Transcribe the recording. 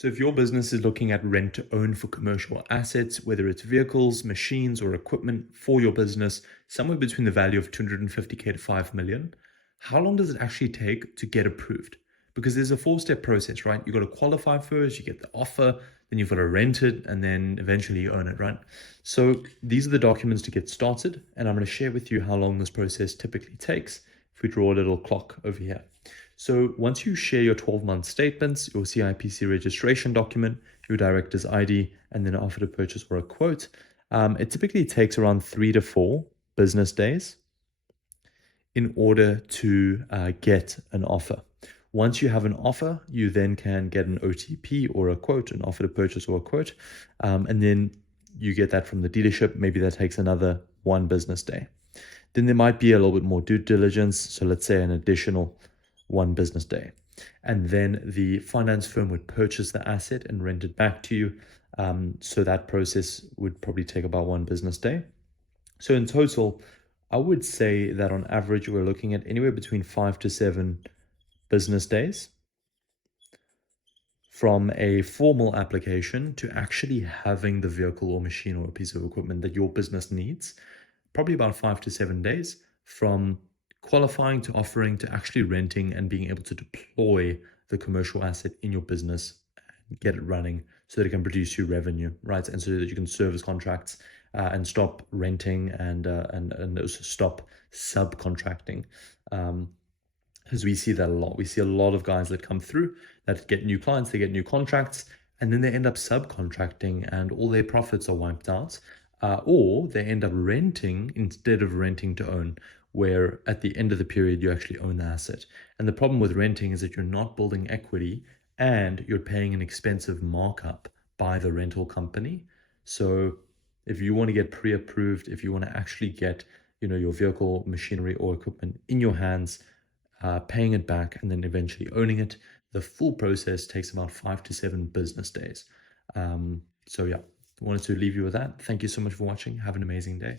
So if your business is looking at rent to own for commercial assets, whether it's vehicles, machines, or equipment for your business, somewhere between the value of 250K to 5 million, how long does it actually take to get approved? Because there's a four-step process, right? You got to qualify first, you get the offer, then you've got to rent it, and then eventually you own it, right? So these are the documents to get started, and I'm going to share with you how long this process typically takes if we draw a little clock over here. So once you share your 12-month statements, your CIPC registration document, your director's ID, and then offer to purchase or a quote, it typically takes around 3 to 4 business days in order to get an offer. Once you have an offer, you then can get an OTP or a quote, an offer to purchase or a quote, and then you get that from the dealership. Maybe that takes another 1 business day. Then there might be a little bit more due diligence. So let's say an additional 1 business day. And then the finance firm would purchase the asset and rent it back to you. So that process would probably take about 1 business day. So in total, I would say that on average, we're looking at anywhere between 5 to 7 business days from a formal application to actually having the vehicle or machine or a piece of equipment that your business needs. Probably about 5 to 7 days from qualifying to offering to actually renting and being able to deploy the commercial asset in your business and get it running so that it can produce you revenue, right? And so that you can service contracts and stop renting and also stop subcontracting. Because we see that a lot. We see a lot of guys that come through that get new clients, they get new contracts, and then they end up subcontracting and all their profits are wiped out. Or they end up renting instead of renting to own, where at the end of the period, you actually own the asset. And the problem with renting is that you're not building equity and you're paying an expensive markup by the rental company. So if you want to get pre-approved, if you want to actually get, your vehicle, machinery, or equipment in your hands, paying it back, and then eventually owning it, the full process takes about 5 to 7 business days. So yeah, wanted to leave you with that. Thank you so much for watching. Have an amazing day.